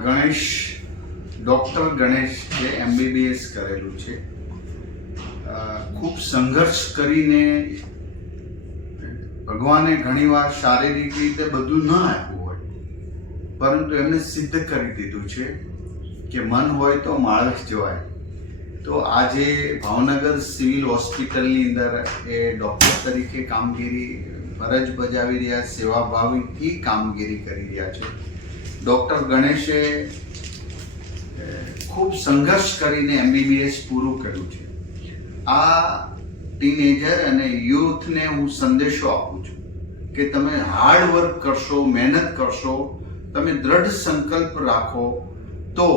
Ganesh doctor Ganesh જે MBBS કરેલું છે, ખૂબ સંઘર્ષ કરીને ભગવાને ઘણીવાર શારીરિક રીતે બધું ન આપ્યું હોય, પરંતુ એમને સિદ્ધ કરી દીધું છે કે મન હોય તો માણસ જવાય. તો આજે ભાવનગર સિવિલ હોસ્પિટલની અંદર એ ડૉક્ટર તરીકે કામગીરી ફરજ બજાવી રહ્યા, સેવાભાવીથી કામગીરી કરી રહ્યા છે. ડૉક્ટર ગણેશે ખૂબ સંઘર્ષ કરીને MBBS પૂરું કર્યું છે. આ ટીનેજર અને યુથને હું સંદેશો આપું છું કે તમે હાર્ડ વર્ક કરશો, મહેનત કરશો, તમે દ્રઢ સંકલ્પ રાખો તો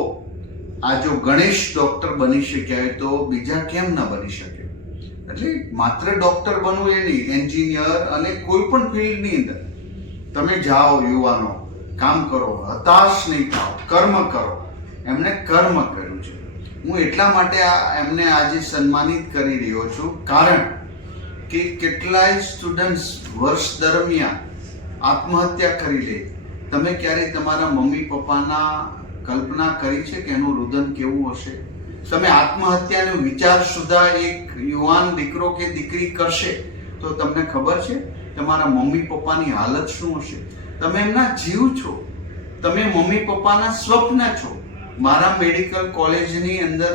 આ જો ગણેશ ડૉક્ટર બની શક્યા હોય તો બીજા કેમ ન બની શકે. એટલે માત્ર ડૉક્ટર બનવું એ નહીં, એન્જિનિયર અને કોઈ પણ ફિલ્ડની અંદર તમે જાઓ, યુવાનો કામ કરો, હતાશ નહીં થાઓ, કર્મ કરો. એમણે કર્મ કર્યું છે. હું એટલા માટે એમને આજે સન્માનિત કરી રહ્યો છું કારણ કે કેટલાય સ્ટુડન્ટ્સ વર્ષ દરમિયાન આત્મહત્યા કરી લે. તમે ક્યારે તમારા મમ્મી પપ્પાના કલ્પના કરી છે કે એનું રુદન કેવું હશે? તમે આત્મહત્યાનો વિચાર સુધા એક યુવાન દીકરો કે દીકરી કરશે તો તમને ખબર છે તમારા મમ્મી પપ્પાની હાલત શું હશે? તમે એમના જીવ છો, તમે મમ્મી પપ્પાના સ્વપ્ન છો. મારા મેડિકલ કોલેજની અંદર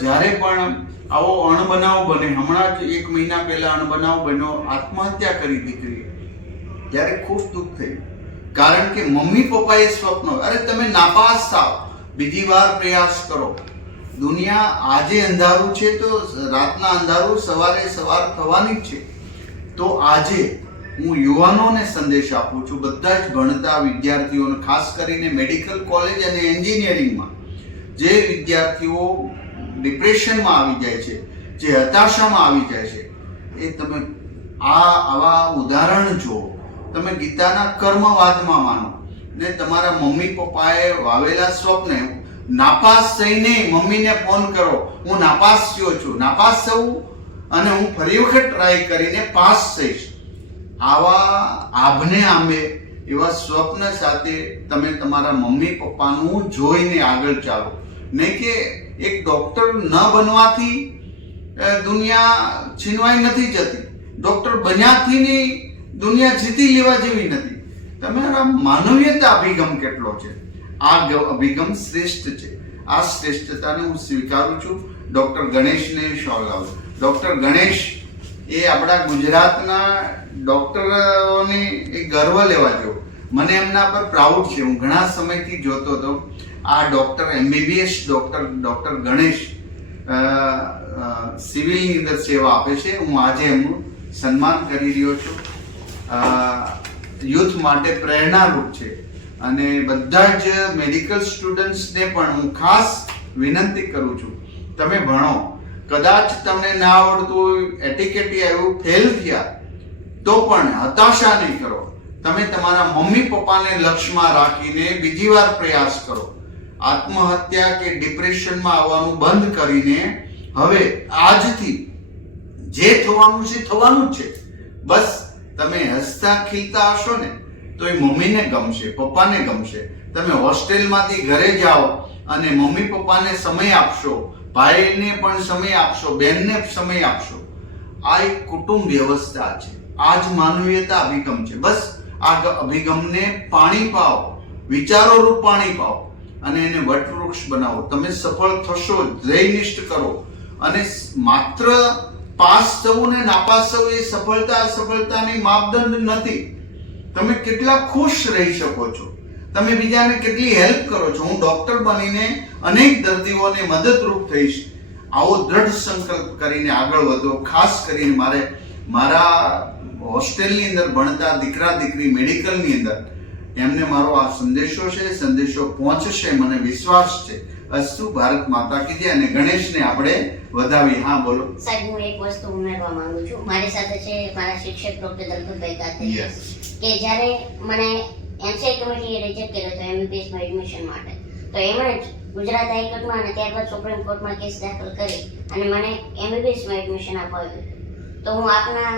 જ્યારે પણ આવો અણબનાવ બને, હમણાં જ 1 મહિના પહેલા અણબનાવ બન્યો, આત્મહત્યા કરી દીકરી, ત્યારે ખૂબ દુઃખ થયું. કારણ કે મમ્મી પપ્પાએ સ્વપ્નો, અરે તમે નાપાસ થાવ, બીજી વાર પ્રયાસ કરો. દુનિયા આજે અંધારું છે તો રાતના અંધારું સવારે સવાર થવાની જ છે. તો આજે હું યુવાનોને સંદેશ આપું છું, બધા જ ભણતા વિદ્યાર્થીઓને, ખાસ કરીને મેડિકલ કોલેજ અને એન્જિનિયરિંગમાં જે વિદ્યાર્થીઓ ડિપ્રેશનમાં આવી જાય છે, જે હતાશામાં આવી જાય છે, એ તમે આવા ઉદાહરણ જુઓ. તમે ગીતાના કર્મવાદમાં માનો ને તમારા મમ્મી પપ્પાએ વાવેલા સ્વપ્ન નાપાસ થઈને મમ્મીને ફોન કરો, હું નાપાસ થયો છું, નાપાસ થવું અને હું ફરી વખત ટ્રાય કરીને પાસ થઈશ. આવા આભને આંબે એવા સ્વપ્ન સાથે તમે તમારા મમ્મી પપ્પાનું જોઈને આગળ ચાલો. નહીં કે એક ડૉક્ટર ન બનવાથી દુનિયા છીનવાઈ નથી જતી, ડૉક્ટર બન્યાથી દુનિયા જીતી લેવા જેવી નથી. તમારા માનવીયતા અભિગમ કેટલો છે, આ અભિગમ શ્રેષ્ઠ છે. આ શ્રેષ્ઠતાને હું સ્વીકારું છું. ડૉક્ટર ગણેશને શોલાવું. ડૉક્ટર ગણેશ એ આપણા ગુજરાતના ડૉક્ટરોને એ ગર્વ લેવા જેવો. મને એમના પર પ્રાઉડ છે. હું ઘણા સમયથી જોતો હતો આ ડૉક્ટર MBBS ડૉક્ટર ગણેશ સિવિલની અંદર સેવા આપે છે. હું આજે એમનું સન્માન કરી રહ્યો છું. યુથ માટે પ્રેરણારૂપ છે અને બધા જ મેડિકલ સ્ટુડન્ટ્સને પણ હું ખાસ વિનંતી કરું છું, તમે ભણો. કદાચ તમને ના આવડતું, એટીકેટી આવ્યું, ફેલ થયા તો પણ હતાશા નહીં કરો. તમે તમારા મમ્મી પપ્પાને લક્ષ્યમાં રાખીને બીજી વાર પ્રયાસ કરો. આત્મહત્યા કે ડિપ્રેશનમાં આવવાનું બંધ કરીને હવે આજથી જે થવાનું છે થવાનું જ છે. બસ તમે હસતા ખીલતા હશો ને તો એ મમ્મીને ગમશે, પપ્પાને ગમશે. તમે હોસ્ટેલમાંથી ઘરે જાઓ અને મમ્મી પપ્પાને સમય આપશો, ભાઈને પણ સમય આપશો, બહેનને સમય આપશો. આ એક કુટુંબ વ્યવસ્થા છે. આ જ માનવીયતા અભિગમ છે. બસ આ અભિગમને પાણી પાઓ, વિચારો રૂપ પાણી પાઓ અને એને વટવૃક્ષ બનાવો. તમે સફળ થશો, ધ્યેયનિષ્ઠ કરો. અને માત્ર પાસ થવું ને નાપાસ થવું એ સફળતાની માપદંડ નથી. તમે કેટલા ખુશ રહી શકો છો, તમે બીજાને કેટલી હેલ્પ કરો છો. હું ડૉક્ટર બનીને અનેક દર્દીઓને મદદરૂપ થઈશ. આવો દ્રઢ સંકલ્પ કરીને આગળ વધો. ખાસ કરીને મારા હોસ્ટેલની અંદર ભણતા દીકરા દીકરી મેડિકલની અંદર એમને મારો આ સંદેશો છે, સંદેશો પહોંચશે, મને વિશ્વાસ છે. અસ્તુ. ભારત માતા કી જય. અને ગણેશને આપણે વધાવી. હા બોલો સાહેબ. હું એક વસ્તુ ઉમેરવા માંગુ છું. મારી સાથે છે મારા શિક્ષક ડોક્ટર દલપતભાઈ કાતરિયા, કે જ્યારે મને એનસીઆઈ કમિટીએ રિજેક્ટ કર્યો હતો MBBSમાં એડમિશન માટે, તો એમણે જ ગુજરાત હાઈકોર્ટમાં અને ત્યારબાદ સુપ્રીમ કોર્ટમાં કેસ દાખલ કરી અને મને MBBSમાં એડમિશન અપાવ્યું. તો હું આપના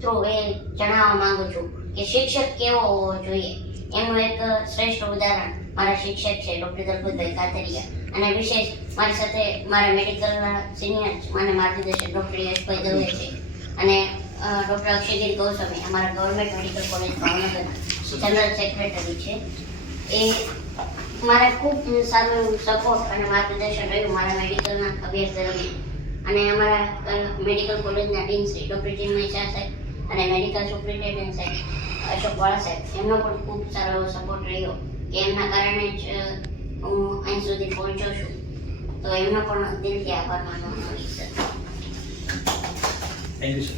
થ્રુ એ જણાવવા માંગુ છું કે શિક્ષક કેવો હોવો જોઈએ એનું એક શ્રેષ્ઠ ઉદાહરણ મારા શિક્ષક છે ડૉક્ટર દલપતભાઈ કાતરિયા, અને વિશેષ મારી સાથે મારા મેડિકલના સિનિયર મને માર્ગદર્શક ડૉક્ટર યશભાઈ દવે છે, અને ડૉક્ટર અક્ષયગીર ગૌસ્વામી અમારા ગવર્મેન્ટ મેડિકલ કોલેજ ભાવનગરના જનરલ સેક્રેટરી છે. એ મારે ખૂબ સારું એવું સપોર્ટ અને માર્ગદર્શન રહ્યું મારા મેડિકલના અભ્યાસ દરમિયાન. અને અમારા મેડિકલ કોલેજના ડીન શ્રી ડૉક્ટર ચિન્મય શાહ સાહેબ અને મેડિકલ સુપ્રિન્ટેન્ડન્ટ સાહેબ અશોક વાળા સાહેબ, એમનો પણ ખૂબ સારો એવો સપોર્ટ રહ્યો કે એમના કારણે જ હું અહીં સુધી પહોંચ્યો છું. તો એમનો પણ દિલથી આભાર માનવાનો છે સર. Thank you sir.